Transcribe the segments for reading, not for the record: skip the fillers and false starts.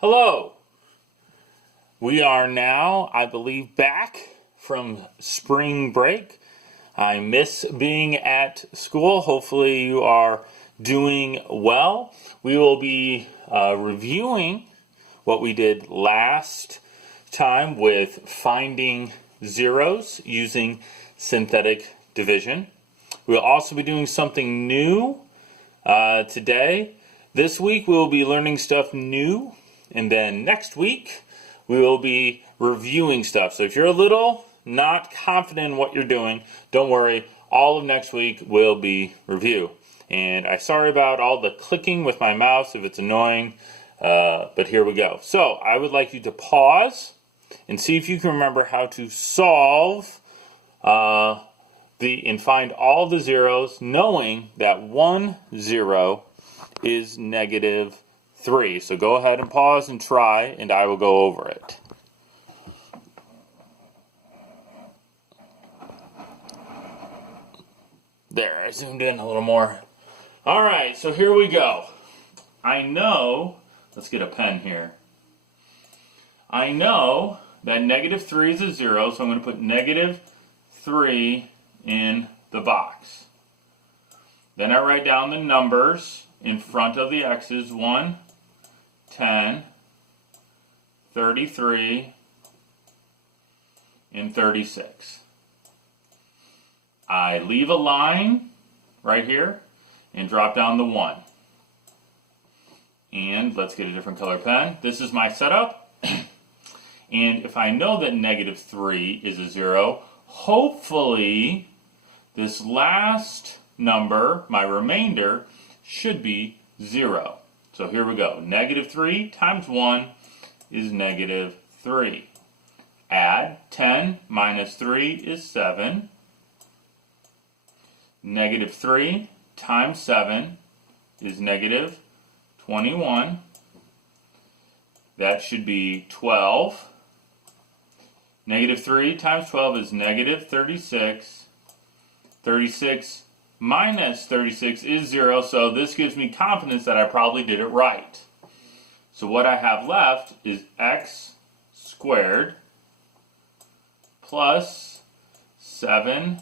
Hello. We are now, I believe, back from spring break. I miss being at school. Hopefully you are doing well. We will be reviewing what we did last time with finding zeros using synthetic division. We'll also be doing something new today. This week we'll be learning stuff new, and then next week we will be reviewing stuff. So if you're a little not confident in what you're doing, don't worry. All of next week will be review. And I'm sorry about all the clicking with my mouse if it's annoying, but here we go. So I would like you to pause and see if you can remember how to solve and find all the zeros, knowing that 1 0 is negative 3. So go ahead and pause and try, and I will go over it. There, I zoomed in a little more. All right, so here we go. I know, let's get a pen here. I know that negative 3 is a 0, so I'm going to put negative 3 in the box. Then I write down the numbers in front of the x's: 1, 10, 33, and 36. I leave a line right here and drop down the 1. And let's get a different color pen. This is my setup. And if I know that negative 3 is a 0, hopefully this last number, my remainder, should be 0. So here we go. Negative 3 times 1 is negative 3. Add 10 minus 3 is 7. Negative 3 times 7 is negative 21. That should be 12. Negative 3 times 12 is negative 36. 36 minus 36 is 0, so this gives me confidence that I probably did it right. So what I have left is x squared plus 7x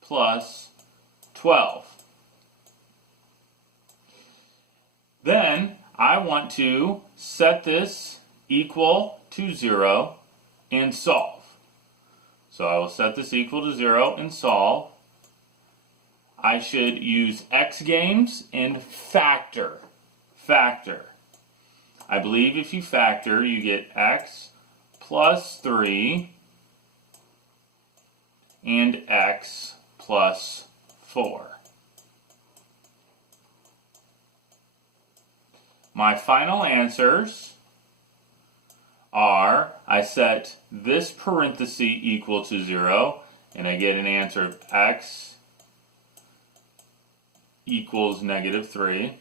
plus 12. Then I want to set this equal to 0 and solve. So I will set this equal to 0 and solve. I should use X games and factor. Factor. I believe if you factor, you get x plus 3 and x plus 4. My final answers are, I set this parenthesis equal to 0, and I get an answer of x equals negative 3.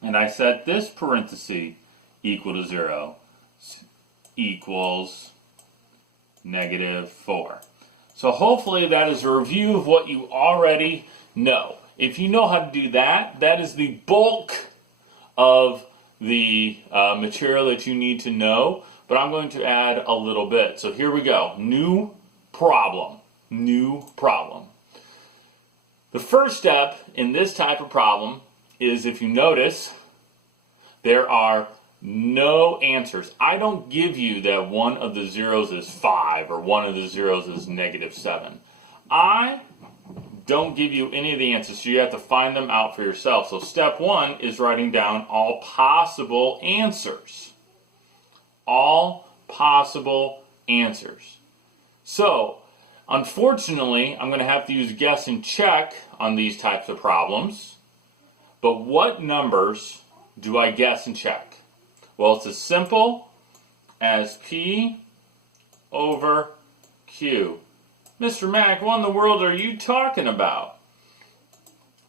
And I set this parenthesis equal to 0, equals negative 4. So hopefully that is a review of what you already know. If you know how to do that, that is the bulk of the material that you need to know. But I'm going to add a little bit. So here we go. New problem. New problem. The first step in this type of problem is, if you notice, there are no answers. I don't give you that one of the zeros is 5 or one of the zeros is negative 7. I don't give you any of the answers, so you have to find them out for yourself. So step 1 is writing down all possible answers. All possible answers. So, unfortunately, I'm going to have to use guess and check on these types of problems. But what numbers do I guess and check? Well, it's as simple as P over Q. Mr. Mack, what in the world are you talking about?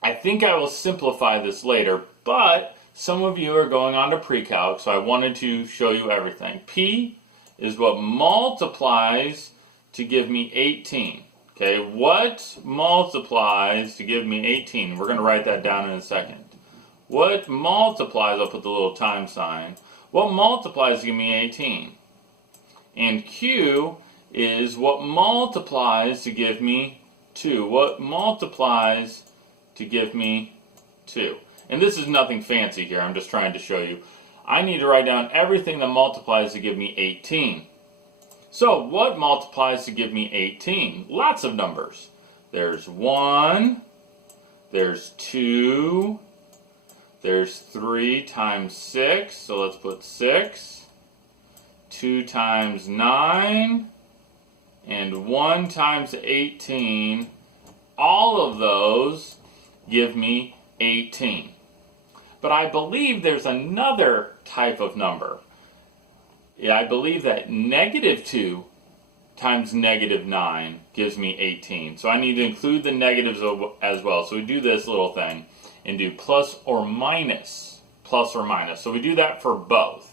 I think I will simplify this later, but some of you are going on to pre-calc, so I wanted to show you everything. P is what multiplies to give me 18. Okay, what multiplies to give me 18? We're going to write that down in a second. What multiplies, I'll put the little time sign, what multiplies to give me 18? And Q is what multiplies to give me 2. What multiplies to give me 2? And this is nothing fancy here, I'm just trying to show you. I need to write down everything that multiplies to give me 18. So, what multiplies to give me 18? Lots of numbers. There's 1, there's 2, there's 3 times 6, so let's put 6, 2 times 9, and 1 times 18. All of those give me 18. But I believe there's another type of number. I believe that negative 2 times negative 9 gives me 18. So I need to include the negatives as well. So we do this little thing and do plus or minus, plus or minus. So we do that for both.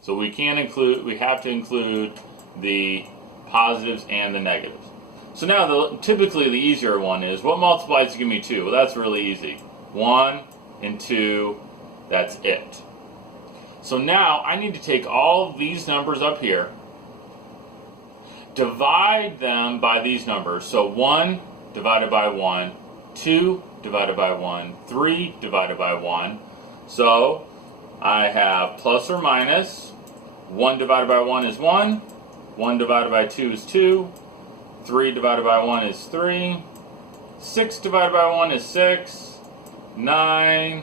So we have to include the positives and the negatives. So now typically the easier one is, what multiplies to give me 2? Well, that's really easy. 1 and 2, that's it. So now I need to take all of these numbers up here, divide them by these numbers. So 1 divided by 1, 2 divided by 1, 3 divided by 1. So I have plus or minus, 1 divided by 1 is 1, 1 divided by 2 is 2, 3 divided by 1 is 3, 6 divided by 1 is 6, 9,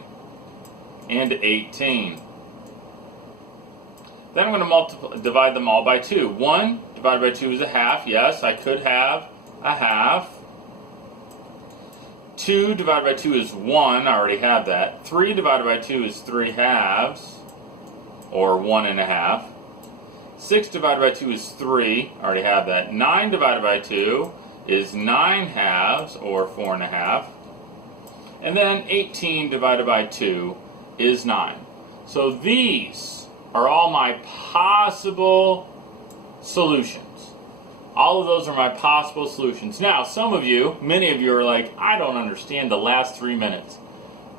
and 18. Then I'm going to divide them all by 2. 1 divided by 2 is a half. Yes, I could have a half. 2 divided by 2 is 1. I already have that. 3 divided by 2 is 3 halves, or 1 and a half. 6 divided by 2 is 3. I already have that. 9 divided by 2 is 9 halves, or 4 and a half. And then 18 divided by 2 is 9. So these are all my possible solutions. All of those are my possible solutions. Now, many of you are like, I don't understand the last 3 minutes.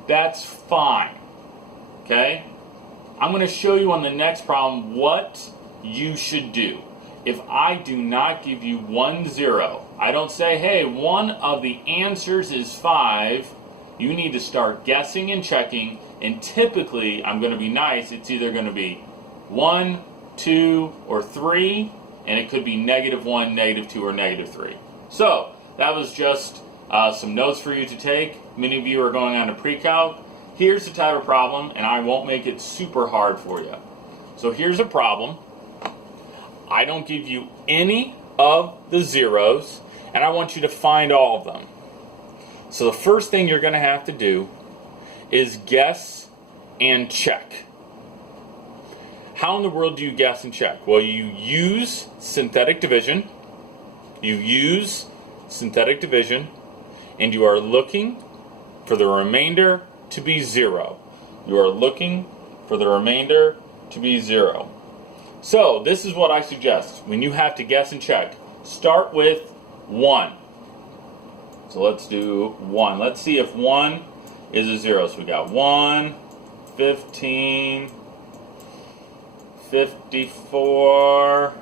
That's fine. Okay? I'm going to show you on the next problem what you should do. If I do not give you 1, 0, I don't say, hey, one of the answers is 5, you need to start guessing and checking. And typically, I'm going to be nice, it's either going to be 1, 2, or 3, and it could be -1, -2, or -3. So, that was just some notes for you to take. Many of you are going on to pre-calc. Here's the type of problem, and I won't make it super hard for you. So here's a problem. I don't give you any of the zeros, and I want you to find all of them. So the first thing you're going to have to do is guess and check. How in the world do you guess and check? Well, you use synthetic division. And you are looking for the remainder to be 0. You are looking for the remainder to be 0. So, this is what I suggest when you have to guess and check. Start with 1. So let's do 1. Let's see if 1 is a 0. So we got 1, 15, 54,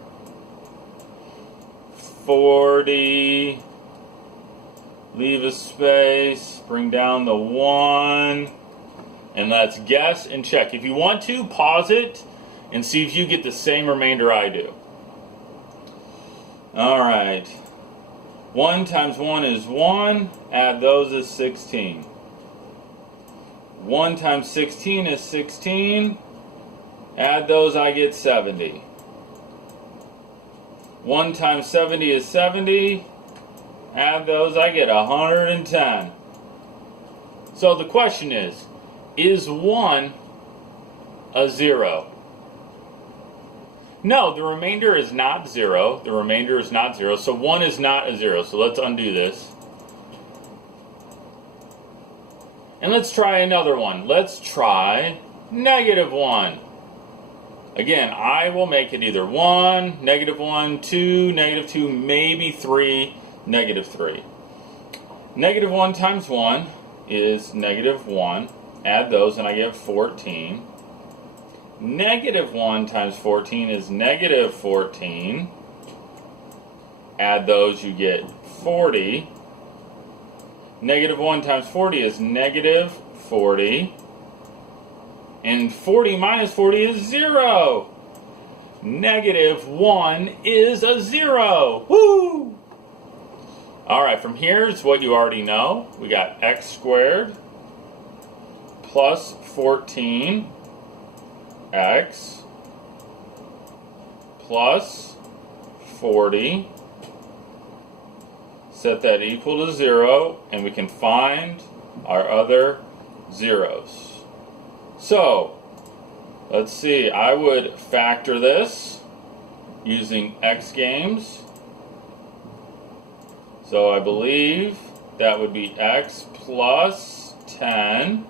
40, leave a space, bring down the 1, and let's guess and check. If you want to, pause it and see if you get the same remainder I do. Alright. 1 times 1 is 1, add those is 16. 1 times 16 is 16. Add those, I get 70. 1 times 70 is 70. Add those, I get 110. So the question is 1 a 0? No, the remainder is not 0. The remainder is not 0. So 1 is not a 0. So let's undo this. And let's try another one. Let's try -1. Again, I will make it either 1, -1, 2, -2, maybe 3, -3. -1 times 1 is -1. Add those and I get 14. Negative 1 times 14 is negative 14. Add those, you get 40. Negative 1 times 40 is negative 40. And 40 minus 40 is 0. Negative 1 is a 0. Woo! Alright, from here is what you already know. We got x squared plus 14x plus 40. Set that equal to 0, and we can find our other zeros. So, let's see, I would factor this using X Games. So I believe that would be x plus 10,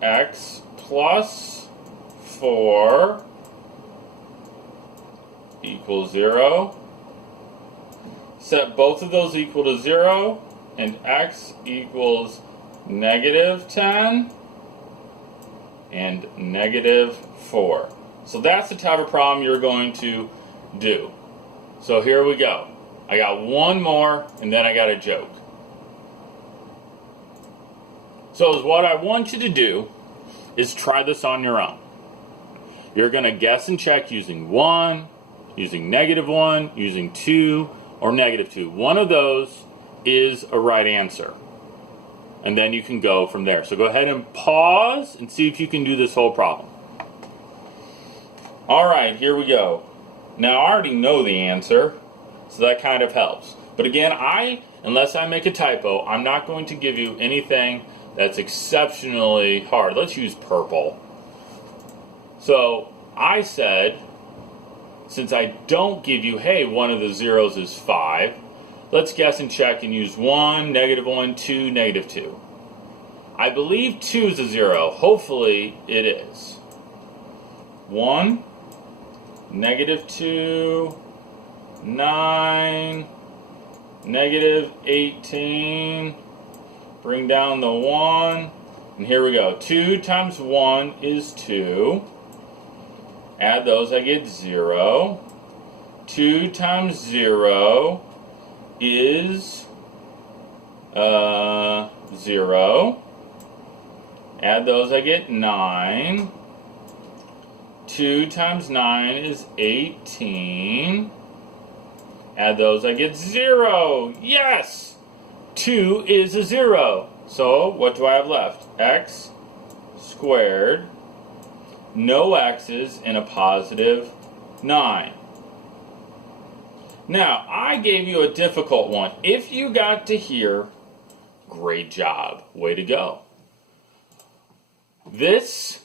x plus 4 equals 0. Set both of those equal to 0, and x equals negative 10 and negative 4. So that's the type of problem you're going to do. So here we go. I got one more, and then I got a joke. So what I want you to do is try this on your own. You're going to guess and check using 1, using negative 1, using 2, or negative 2. One of those is a right answer. And then you can go from there. So go ahead and pause and see if you can do this whole problem. Alright, here we go. Now I already know the answer, so that kind of helps. But again, unless I make a typo, I'm not going to give you anything that's exceptionally hard. Let's use purple. So I said, since I don't give you, hey, one of the zeros is 5, let's guess and check and use 1, negative 1, 2, negative 2. I believe 2 is a 0. Hopefully it is. 1, negative 2, 9, negative 18. Bring down the 1. And here we go. 2 times 1 is 2. Add those, I get 0. 2 times 0 is 0. Add those, I get 9. 2 times 9 is 18. Add those, I get 0. Yes! 2 is a 0. So, what do I have left? X squared, no x's, and a positive 9. Now, I gave you a difficult one. If you got to here, great job. Way to go. This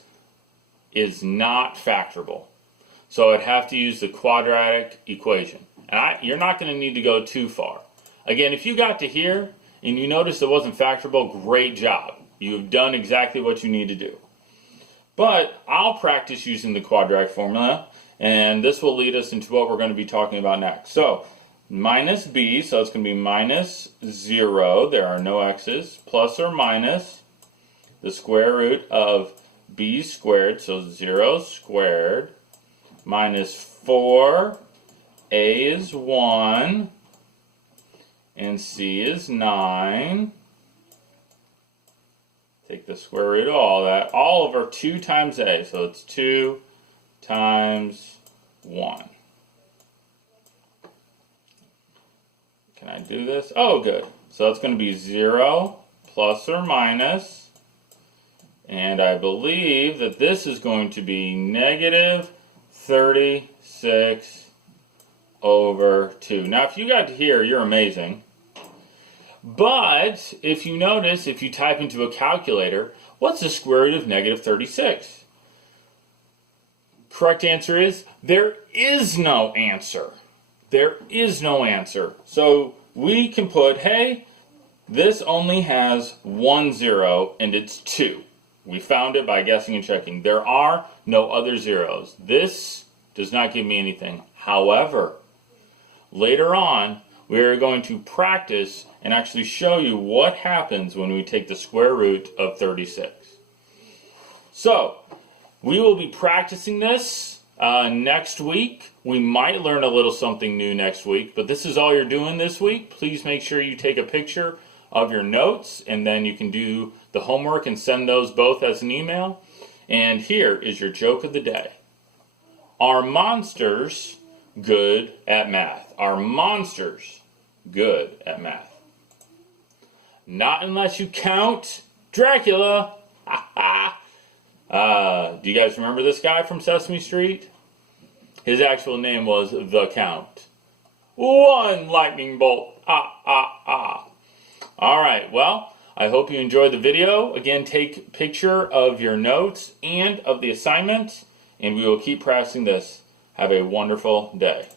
is not factorable. So I'd have to use the quadratic equation. And you're not going to need to go too far. Again, if you got to here and you noticed it wasn't factorable, great job. You've done exactly what you need to do. But I'll practice using the quadratic formula, and this will lead us into what we're going to be talking about next. So, minus b, so it's going to be minus 0, there are no x's, plus or minus the square root of b squared, so 0 squared, minus 4, a is 1, and c is 9. Take the square root of all that, all over 2 times a, so it's 2 times 1. Can I do this? Oh, good. So that's going to be 0 plus or minus, and I believe that this is going to be negative 36 over 2. Now, if you got to here, you're amazing. But if you notice, if you type into a calculator, what's the square root of negative 36? Correct answer is, there is no answer. There is no answer. So we can put, hey, this only has 1 0 and it's 2. We found it by guessing and checking. There are no other zeros. This does not give me anything. However, later on, we are going to practice and actually show you what happens when we take the square root of 36. So, we will be practicing this next week. We might learn a little something new next week, but this is all you're doing this week. Please make sure you take a picture of your notes, and then you can do the homework and send those both as an email. And here is your joke of the day. Are monsters good at math? Are monsters good at math? Not unless you count Dracula. Do you guys remember this guy from Sesame Street? His actual name was The Count. One lightning bolt. All right, well, I hope you enjoyed the video. Again, take a picture of your notes and of the assignment, and we will keep practicing this. Have a wonderful day.